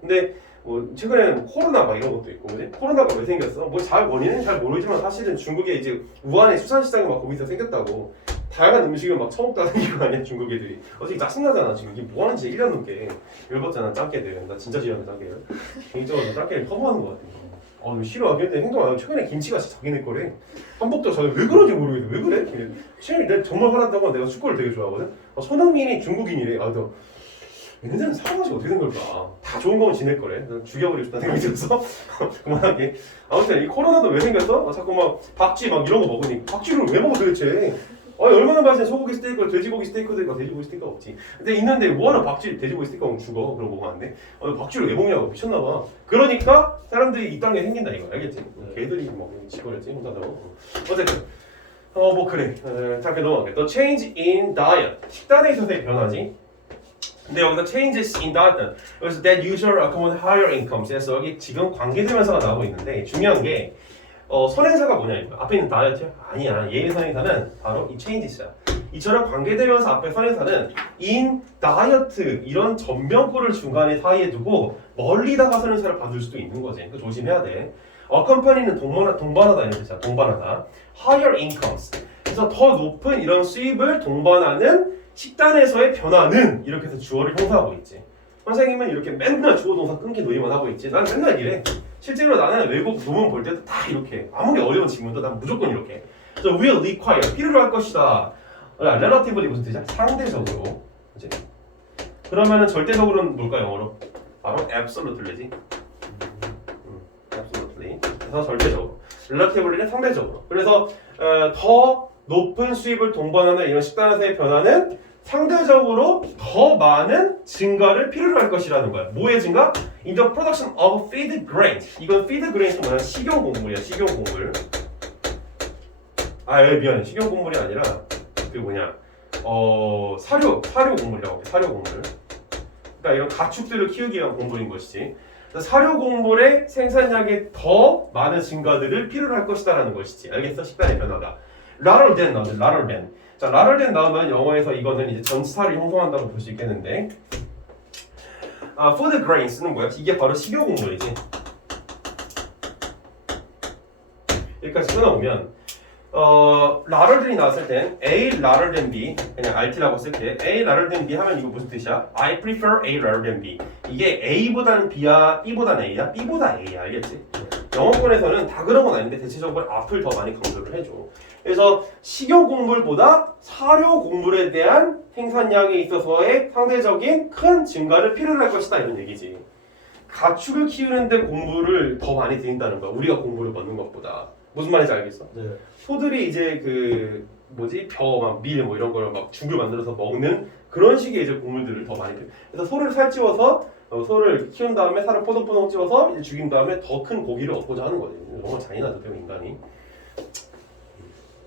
근데 뭐 최근에는 코로나 막 이런 것도 있고, 그지? 코로나가 왜 생겼어? 뭐 원인은 잘 모르지만 사실은 중국에 이제 우한에 수산시장이 막 거기서 생겼다고. 다양한 음식을 막 처먹다는 거 아니야 중국 애들이. 어차피 짜증나잖아 지금. 이게 뭐 하는지 1년 넘게 열받잖아 짱깨들. 나 진짜 싫어하는 짱깨를. 개인적으로 짱깨를 커버하는 것 같아. 이거 싫어. 근데 행동 안 하고 최근에 김치가 진짜 자기네 거래. 한복도 자기 왜 그런지 모르겠어. 왜 그래? 내가 정말 화났다고. 내가 축구를 되게 좋아하거든. 손흥민이 중국인이래. 너 얘네들은 사고맛이 어떻게 된 걸까? 다 좋은 거면 지낼 거래. 죽여버리고 싶다는 생각이 들어서 그만하게. 아무튼 이 코로나도 왜 생겼어? 자꾸 막 박쥐 막 이런 거 먹으니. 박쥐를 왜 먹어 도대체? 얼마나 맛있는 소고기 스테이크, 돼지고기 스테이크도 있고 돼지고기 스테이크가 없지. 근데 있는데 뭐하러 박쥐, 돼지고기 스테이크 먹으면 죽어. 그런 거 먹으면 안 돼. 박쥐를 왜 먹냐고 미쳤나봐. 그러니까 사람들이 이 땅에 생긴다 이거 알겠지? 걔들이 뭐 짓거렸지 혼자서. 어쨌든 뭐 그래. 자 그럼 넘어갈게. The change in diet. 식단에 있어서의 변화지. 근데 여기서 changes in diet. 그래서 that usually accommodate higher incomes. 그래서 여기 지금 관계대명사가 나오고 있는데 중요한 게 선행사가 뭐냐 이거. 앞에 있는 다이어트야? 아니야. 얘의 선행사는 바로 이 changes야. 이처럼 관계대명사 앞에 선행사는 in diet 이런 전명구를 중간에 사이에 두고 멀리다가 선행사를 받을 수도 있는 거지. 그러니까 조심해야 돼. accompany는 동반하다 이런 뜻이야. 동반하다. higher incomes. 그래서 더 높은 이런 수입을 동반하는 식단에서의 변화는 이렇게 해서 주어를 형사하고 있지. 선생님은 이렇게 맨날 주어 동사 끊기 논의만 하고 있지. 난 맨날 이래. 실제로 나는 외국 논문 볼 때도 다 이렇게. 아무리 어려운 질문도 난 무조건 이렇게. So will require 필요로 할 것이다. relatively 무슨 뜻이야? 상대적으로. 그치? 그러면은 절대적으로는 뭘까 영어로? 바로 absolutely지. absolutely. 그래서 절대적으로. relativelly는 상대적으로. 그래서 더 높은 수입을 동반하는 이런 식단에서의 변화는 상대적으로 더 많은 증가를 필요로 할 것이라는 거야. 뭐의 증가? In the production of feed grains. 이건 feed grains는 뭐야? 식용곡물이야. 식용곡물. 미안해. 식용곡물이 아니라 그 뭐냐? 사료곡물이라고 해. 사료곡물. 그러니까 이런 가축들을 키우기 위한 곡물인 것이지. 사료곡물의 생산량의 더 많은 증가들을 필요로 할 것이다라는 것이지. 알겠어? 식단의 변화가. rather than 나오죠. rather than. 자, rather than 나오면 영어에서 이거는 이제 전치사를 형성한다고 볼 수 있겠는데, food grains는 뭐야? 이게 바로 식용곡물이지. 여기까지 끊어보면, rather than이 나왔을 땐 A rather than B, 그냥 RT라고 쓸게. A rather than B 하면 이거 무슨 뜻이야? I prefer A rather than B. 이게 A보다는 B야, B보다는 A야? B보다 A야, 알겠지? 영어권에서는 다 그런 건 아닌데 대체적으로 앞을 더 많이 강조를 해줘. 그래서 식용곡물보다 사료곡물에 대한 생산량에 있어서의 상대적인 큰 증가를 필요로 할 것이다 이런 얘기지. 가축을 키우는데 곡물을 더 많이 들인다는 거야. 우리가 곡물을 먹는 것보다. 무슨 말인지 알겠어? 네. 소들이 이제 벼, 막 밀 뭐 이런 걸 막 죽을 만들어서 먹는 그런 식의 이제 곡물들을 더 많이 필요. 그래서 소를 살찌워서 소를 키운 다음에 살을 포동포동 찌워서 이제 죽인 다음에 더 큰 고기를 얻고자 하는 거지. 너무 잔인하죠, 인간이.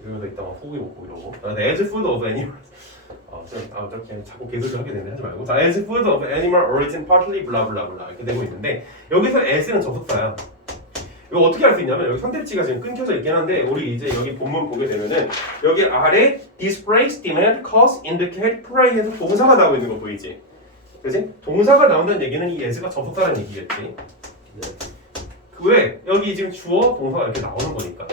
이러다 있다 막 소고기 먹고 이러고. As food of animals. 저렇게 자꾸 개소리 하게 되는데 하지 말고. 자, as food of animal origin partly blah blah blah 이렇게 되고 있는데 여기서 as는 접속사야. 이거 어떻게 알 수 있냐면 여기 선택지가 지금 끊겨져 있긴 한데 우리 이제 여기 본문 보게 되면은 여기 아래 displace, demand, cause, indicate, pray 해서 동사가 나오고 있는 거 보이지? 그치? 동사가 나온다는 얘기는 이 as가 접속사라는 얘기겠지? 네. 왜? 여기 지금 주어, 동사가 이렇게 나오는 거니까.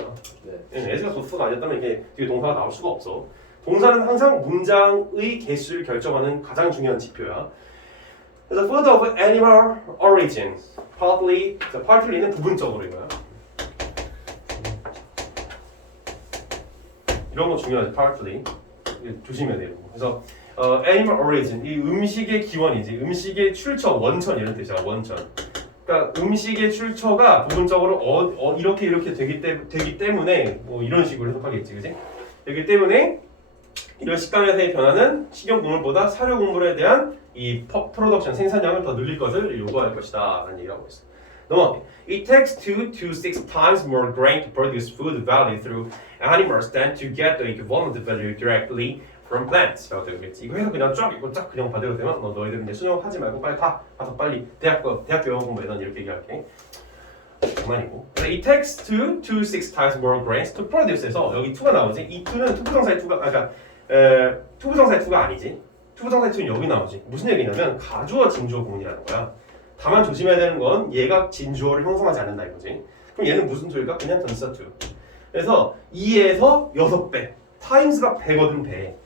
네. as가 접속사가 아니었다면 이게 뒤에 동사가 나올 수가 없어. 동사는 항상 문장의 개수를 결정하는 가장 중요한 지표야. 그래서 food of animal origins, partly는 부분적으로 이거야. 이런 거 중요하지, partly. 조심해야 돼요. 그래서 animal origin 이 음식의 기원이지 음식의 출처 원천 이런 뜻이야 원천. 그러니까 음식의 출처가 부분적으로 이렇게 되기 때문에 뭐 이런 식으로 해석하겠지, 그지? 되기 때문에 이런 식감에서의 변화는 식용 곡물보다 사료 곡물에 대한 이 프로덕션 생산량을 더 늘릴 것을 요구할 것이다 라는 얘기를 하고 있어. 넘어갈게. It takes 2 to 6 times more grain to produce food value through animals than to get the equivalent value directly from plants. 라고 되겠지. 이거 해서 그냥 쫙 이거 쫙 그냥 받아도 되면 너희들 이제 수능하지 말고 빨리 가서 빨리 대학 영어 공부해. 넌 이렇게 얘기할게. 그만이고. It takes 2 to 6 times more grains to produce에서 여기 2가 나오지. 이 2는 투부정사의 2가 그러니까 투부정사의 2가 아니지. 투부정사의 2는 여기 나오지. 무슨 얘기냐면 가주어 진주어 구문이라는 거야. 다만 조심해야 되는 건 얘가 진주어를 형성하지 않는다 이거지. 그럼 얘는 무슨 소리가? 그냥 전치사 2. 그래서 2에서 6배. times가 배거든 배.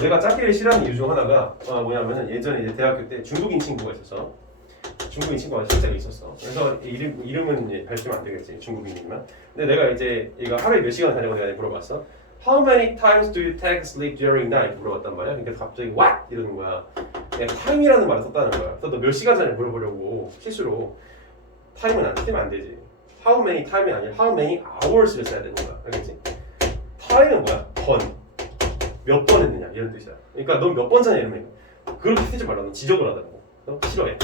내가 짝기를 싫어하는 이유 중 하나가 뭐냐면은 예전에 이제 대학교 때 중국인 친구가 있었어. 중국인 친구가 실제로 있었어. 그래서 이름은 이제 밝히면 안 되겠지. 중국인이지만. 근데 내가 이제 얘가 하루에 몇 시간 자냐고 내가 물어봤어. How many times do you take sleep during night? 물어봤단 말이야. 그러니까 갑자기 what? 이러는 거야. 내가 time이라는 말을 썼다는 거야. 그래서 너 몇 시간 전에 물어보려고 실수로 time은 안 쓰면 안 되지. How many time이 아니라 how many hours를 써야 되는 거야. 알겠지? time은 뭐야? 몇 번 했느냐 이런 뜻이야. 그러니까 넌 몇 번 자냐 이러면 그렇게 쓰지 말라. 넌 지적을 하다고. 너 싫어해.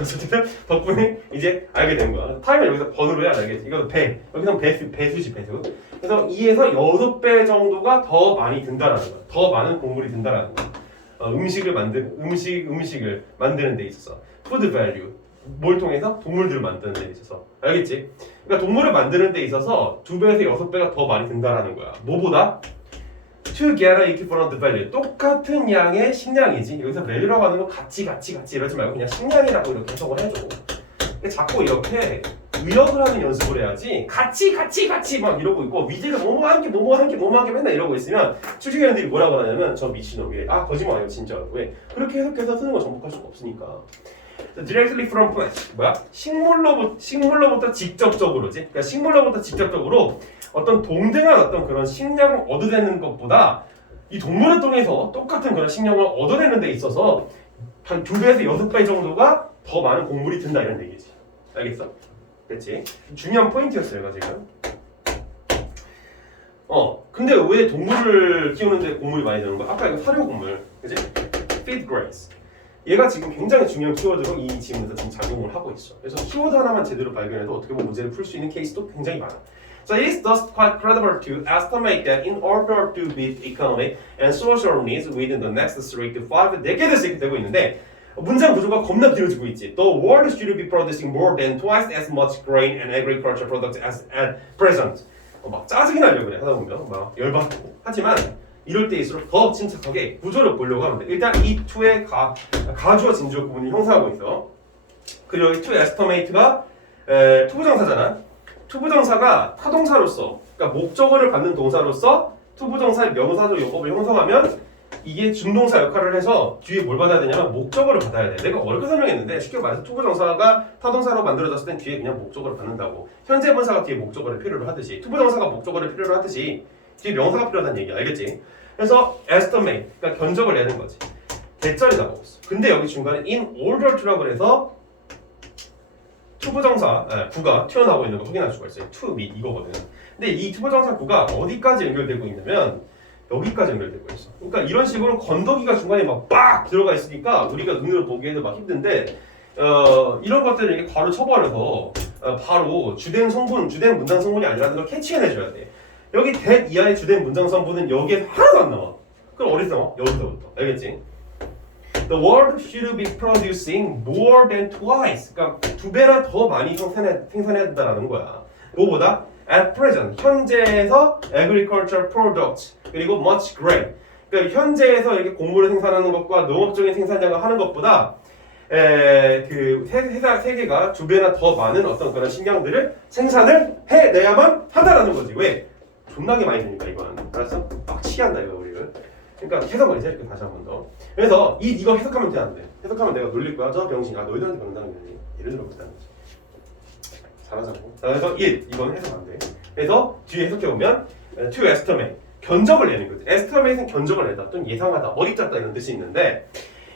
어쨌든 덕분에 이제 알게 된 거야. 타임을 여기서 번으로 해야 알겠지. 이거 배. 여기서 배수지 배수. 그래서 2에서 6배 정도가 더 많이 든다라는 거야. 더 많은 곡물이 든다라는 거야. 음식을 만드는 데 있어서 food value 뭘 통해서 동물들을 만드는 데 있어서 알겠지? 그러니까 동물을 만드는 데 있어서 2배에서 6배가 더 많이 든다라는 거야. 뭐보다? To get a equivalent value 똑같은 양의 식량이지. 여기서 value라고 하는 건 같이 이러지 말고 그냥 식량이라고 이렇게 해석을 해줘. 자꾸 이렇게 의역을 하는 연습을 해야지 같이 막 이러고 있고 위제를 뭐뭐한 게 맨날 이러고 있으면 출제위원들이 뭐라고 하냐면 저 미친놈이 거짓말 아니에요 진짜. 왜? 그렇게 해석해서 쓰는 거 정복할 수가 없으니까. Directly from plant 뭐야? 식물로부터 직접적으로지. 그러니까 식물로부터 직접적으로 어떤 동등한 어떤 그런 식량을 얻어내는 것보다 이 동물을 통해서 똑같은 그런 식량을 얻어내는 데 있어서 한 2배에서 6배 정도가 더 많은 곡물이 든다 이런 얘기지. 알겠어? 그렇지? 중요한 포인트였어요, 이거 지금. 근데 왜 동물을 키우는데 곡물이 많이 드는 거야? 아까 이거 사료 곡물, 그지? Feed grains. 얘가 지금 굉장히 중요한 키워드로 이 지문에서 지금 작용을 하고 있어. 그래서 키워드 하나만 제대로 발견해도 어떻게 보면 문제를 풀 수 있는 케이스도 굉장히 많아. So it is thus quite credible to estimate that in order to meet economic and social needs within the next 3 to 5 decades 이렇게 되고 있는데 문장 구조가 겁나 길어지고 있지. The world should be producing more than twice as much grain and agricultural products as at present. 막 짜증이 나려고 그래 하다 보면 막 열받고. 하지만 이럴 때일수록 더 침착하게 구조를 보려고 하면 돼. 일단 이 2의 가주어 진주어 구문이 형성하고 있어. 그리고 이 to estimate가 투부정사잖아. 투부정사가 타동사로서 그러니까 목적어를 갖는 동사로서 투부정사의 명사적 용법을 형성하면 이게 준동사 역할을 해서 뒤에 뭘 받아야 되냐면 목적어를 받아야 돼. 내가 어렵게 설명했는데 쉽게 말해서 투부정사가 타동사로 만들어졌을 땐 뒤에 그냥 목적어를 받는다고. 현재 분사가 뒤에 목적어를 필요로 하듯이 투부정사가 목적어를 필요로 하듯이 뒤에 명사가 필요하다는 얘기야. 알겠지? 그래서 estimate, 그러니까 견적을 내는 거지. 대절이 나오고 있어. 근데 여기 중간에 in order to라고 해서 투부정사 구가 튀어나오고 있는 거 확인할 수가 있어요. to 및 이거거든. 근데 이 투부정사 구가 어디까지 연결되고 있냐면 여기까지 연결되고 있어. 그러니까 이런 식으로 건더기가 중간에 막 빡 들어가 있으니까 우리가 눈으로 보기에도 막 힘든데 이런 것들을 이렇게 바로 쳐버려서 바로 주된 문장 성분이 아니라는 걸 캐치해내줘야 돼. 여기 that 이하의 주된 문장 성분은 여기에 하나도 안 나와. 그럼 어디서 나와? 여기서부터. 알겠지? The world should be producing more than twice. 그러니까 2배나 더 많이 생산해야 된다는 거야. 뭐보다? At present, 현재에서 agricultural products 그리고 much grain. 그러니까 현재에서 이렇게 곡물을 생산하는 것과 농업적인 생산량을 하는 것보다 그 세계가 2배나 더 많은 어떤 그런 식량들을 생산을 해내야만 한다라는 거지. 왜? 존나게 많이 되니까 이거는. 알았어? 빡치게 한다 이거 우리를. 그러니까 해석을 이제 이렇게 다시 한 번 더. 그래서 이거 해석하면 돼 안 돼? 해석하면 내가 놀릴 거야. 저 병신. 너희들한테 그런다는 거지. 예를 들어 그런다는 거지. 잘하자고. 그래서 이건 해석 안 돼. 그래서 뒤에 해석해 보면 to estimate 견적을 내는 거지. estimate은 견적을 내다 또는 예상하다, 머리 짰다 이런 뜻이 있는데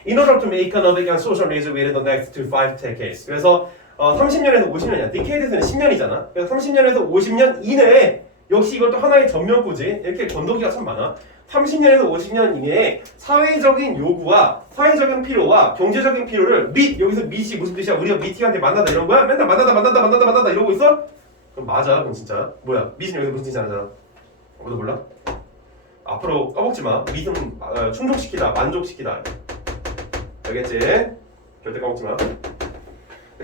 in order to make economic and social needs within the next 5 decades. 그래서 30년에서 50년이야. decades는 10년이잖아. 그래서 30년에서 50년 이내에 역시 이것도 하나의 전면구지. 이렇게 건더기가 참 많아. 30년에서 50년 이내에 사회적인 요구와 사회적인 필요와 경제적인 필요를 여기서 밑이 무슨 뜻이야? 우리가 밑이한테 만나다 이런 거야? 맨날 만나다 이러고 있어? 그럼 맞아. 그럼 진짜 뭐야? 밑은 여기서 무슨 뜻이 아니잖아. 아무도 몰라? 앞으로 까먹지 마. 밑은 충족시키다, 만족시키다. 알겠지? 절대 까먹지 마.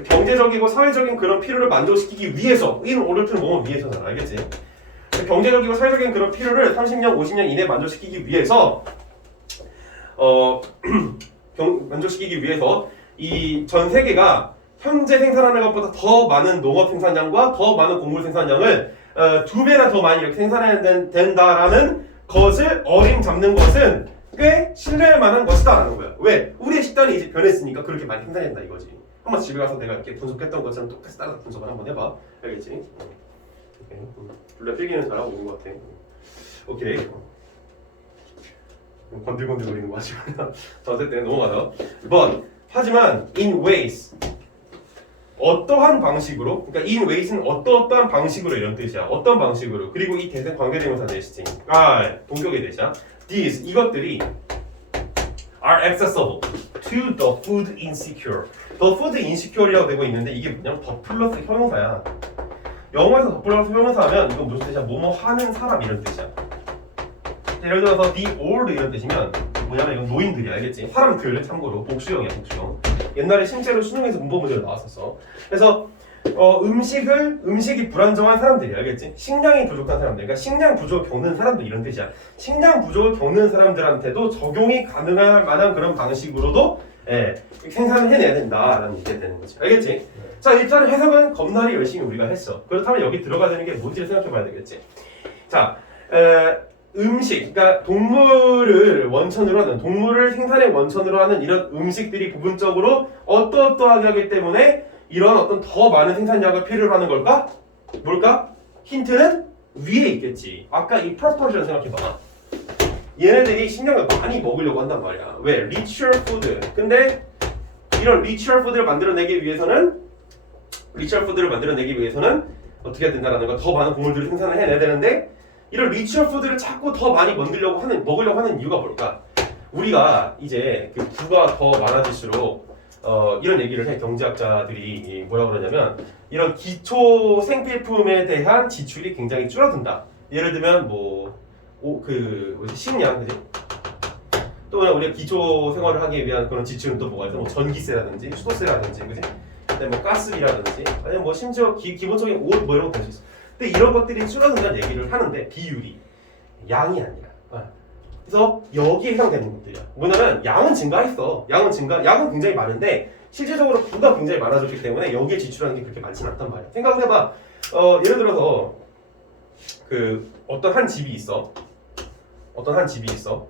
경제적이고 사회적인 그런 필요를 만족시키기 위해서 in order to는 뭐뭐 위해서잖아. 알겠지? 경제적이고 사회적인 그런 필요를 30년, 50년 이내에 만족시키기 위해서 만족시키기 위해서 이 전 세계가 현재 생산하는 것보다 더 많은 농업 생산량과 더 많은 곡물 생산량을 2배나 더 많이 이렇게 생산해야 된다라는 것을 어림잡는 것은 꽤 신뢰할 만한 것이다라는 거야. 왜? 우리의 식단이 이제 변했으니까 그렇게 많이 생산해야 된다 이거지. 한번 집에 가서 내가 이렇게 분석했던 것처럼 똑같이 따라서 분석을 한번 해봐. 알겠지? 둘 다 필기는 잘하고 있는 것 같아. 오케이. 건들건들거리는 거 하지 마라. 자, 어쨌든 넘어가서. 하지만 in ways 어떠한 방식으로, 그러니까 in ways는 어떠한 방식으로 이런 뜻이야. 어떤 방식으로. 그리고 이 대세 관계대명사 대시팅. 동격의 대시야. These 이것들이 are accessible to the food insecure. the food insecure이라고 되고 있는데 이게 뭐냐? 더 플러스 형용사야. 영어에서 더 플러스 형용사하면 이건 무슨 뜻이야? 뭐뭐 하는 사람 이런 뜻이야. 예를 들어서 the old 이런 뜻이면 뭐냐면 이건 노인들이 알겠지? 사람들 참고로 복수형이야 복수형. 옛날에 실제로 수능에서 문법 문제로 나왔었어. 그래서 음식이 불안정한 사람들이 알겠지? 식량이 부족한 사람들, 그러니까 식량 부족을 겪는 사람들 이런 뜻이야. 식량 부족을 겪는 사람들한테도 적용이 가능할 만한 그런 방식으로도 생산을 해내야 된다라는 얘기가 되는 거지. 알겠지? 자, 일단 해석은 겁나리 열심히 우리가 했어. 그렇다면 여기 들어가야 되는 게 뭔지를 생각해 봐야 되겠지. 자, 음식, 그러니까 동물을 생산의 원천으로 하는 이런 음식들이 부분적으로 어떠하게 하기 때문에 이런 어떤 더 많은 생산량을 필요로 하는 걸까? 뭘까? 힌트는 위에 있겠지. 아까 이 proportion 생각해봐. 얘네들이 식량을 많이 먹으려고 한단 말이야. 왜? richer food. 근데 이런 richer food를 만들어내기 위해서는 어떻게 해야 된다라는 거, 더 많은 곡물들을 생산을 해내야 되는데 이런 richer food를 자꾸 더 많이 먹으려고 하는 이유가 뭘까? 우리가 이제 그 부가 더 많아질수록 이런 얘기를 해. 경제학자들이 뭐라고 그러냐면 이런 기초 생필품에 대한 지출이 굉장히 줄어든다. 예를 들면 식량, 그지? 또 우리가 기초 생활을 하기 위한 그런 지출은 또 뭐가 있어? 뭐 전기세라든지 수도세라든지, 그지? 뭐 가스비라든지, 아니면 뭐 심지어 기본적인 옷 뭐 이런 거 될 수 있어. 근데 이런 것들이 줄어든다는 얘기를 하는데 비율이 양이 아니라. 그래서 여기에 해당되는 것들이야. 뭐냐면 양은 증가했어. 양은 굉장히 많은데 실질적으로 부가 굉장히 많아졌기 때문에 여기에 지출하는 게 그렇게 많지는 않단 말이야. 생각을 해봐. 예를 들어서 어떤 한 집이 있어.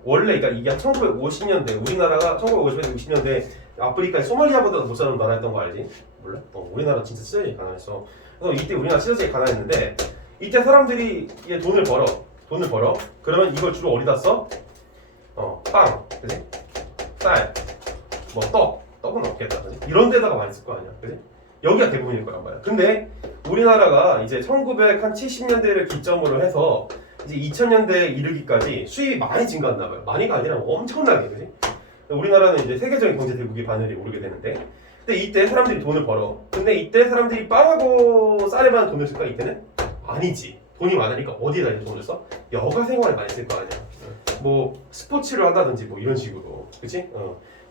원래 그러니까 이게 1950년대 우리나라가 1950년대 60년대 아프리카의 소말리아보다 못 사는 나라였던 거 알지? 몰라? 우리나라 진짜 찢어지게 가난했어. 그래서 이때 우리나라 찢어지게 가난했는데 이때 사람들이 돈을 벌어. 그러면 이걸 주로 어디다 써? 빵, 그지? 쌀, 떡은 없겠다, 그지? 이런 데다가 많이 쓸 거 아니야, 그지? 여기가 대부분일 거란 말이야. 근데 우리나라가 이제 1970년대를 기점으로 해서 이제 2000년대에 이르기까지 수입이 많이 증가했나 봐요. 많이가 아니라 엄청나게, 그지? 우리나라는 이제 세계적인 경제 대국의 바늘이 오르게 되는데, 근데 이때 사람들이 돈을 벌어. 근데 이때 사람들이 빵하고 쌀에만 돈을 쓸까? 이때는 아니지. 돈이 많으니까 어디에다 이제 돈을 써? 여가 생활에 많이 쓸 거 아니야. 뭐 스포츠를 한다든지 뭐 이런 식으로, 그렇지?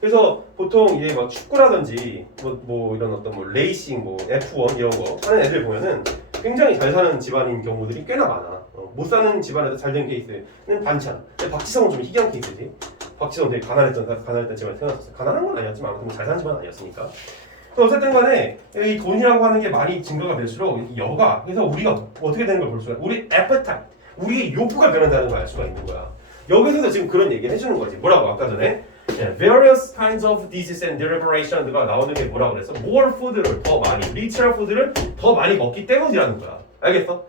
그래서 보통 이제 막 축구라든지 뭐 이런 어떤 뭐 레이싱, 뭐 F1 이런 거 하는 애들 보면은 굉장히 잘 사는 집안인 경우들이 꽤나 많아. 못 사는 집안에서 잘 된 케이스는 반찬. 박지성은 좀 희귀한 케이스지. 박지성 되게 가난했던 집안에 태어났었어. 가난한 건 아니었지만 아무튼 잘 사는 집안은 아니었으니까. 어쨌든 간에 이 돈이라고 하는 게 많이 증가가 될수록 여가, 그래서 우리가 어떻게 되는 걸 볼 수가 있어. 우리 appetite, 우리의 욕구가 변한다는 걸 알 수가 있는 거야. 여기서도 지금 그런 얘기를 해주는 거지. 뭐라고 아까 전에 various kinds of disease and deliberation가 나오는 게 뭐라고 그랬어? more food를 더 많이, richer food를 더 많이 먹기 때문이라는 거야. 알겠어?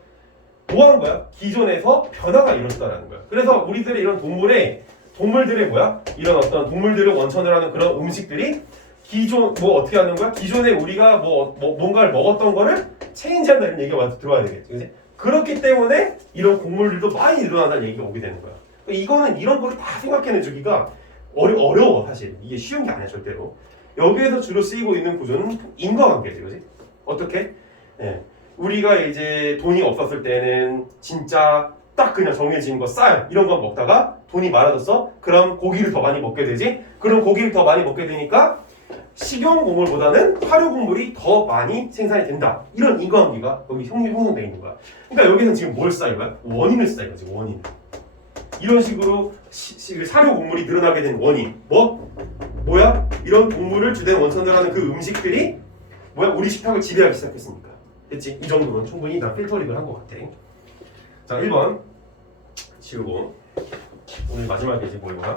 뭐 하는 거야? 기존에서 변화가 일어났다라는 거야. 그래서 우리들의 이런 동물들의 뭐야? 이런 어떤 동물들을 원천으로 하는 그런 음식들이 기존 뭐 어떻게 하는 거야? 기존에 우리가 뭔가를 먹었던 거를 체인지한다는 얘기가 와서 들어와야 되겠지, 그지? 그렇기 때문에 이런 곡물들도 많이 늘어난다는 얘기가 오게 되는 거야. 이거는 이런 거를 다 생각해내 주기가 어려워 사실. 이게 쉬운 게 아니야 절대로. 여기에서 주로 쓰이고 있는 구조는 인과관계지, 그지? 어떻게? 네. 우리가 이제 돈이 없었을 때는 진짜 딱 그냥 정해진 거 쌀 이런 거 먹다가 돈이 많아졌어? 그럼 고기를 더 많이 먹게 되지? 그럼 고기를 더 많이 먹게 되니까 식용곡물보다는 활용곡물이 더 많이 생산이 된다. 이런 인과관계가 여기 형성되어 있는 거야. 그러니까 여기서 지금 뭘 쓰인 거야? 원인을 쓰인 거지, 원인. 이런 식으로 사료곡물이 늘어나게 된 원인. 뭐야? 이런 곡물을 주된 원천으로 하는 그 음식들이 뭐야? 우리 식탁을 지배하기 시작했으니까. 됐지? 이 정도면 충분히 나 필터링을 한 것 같아. 자, 1번 지우고 오늘 마지막에 이제 뭐야?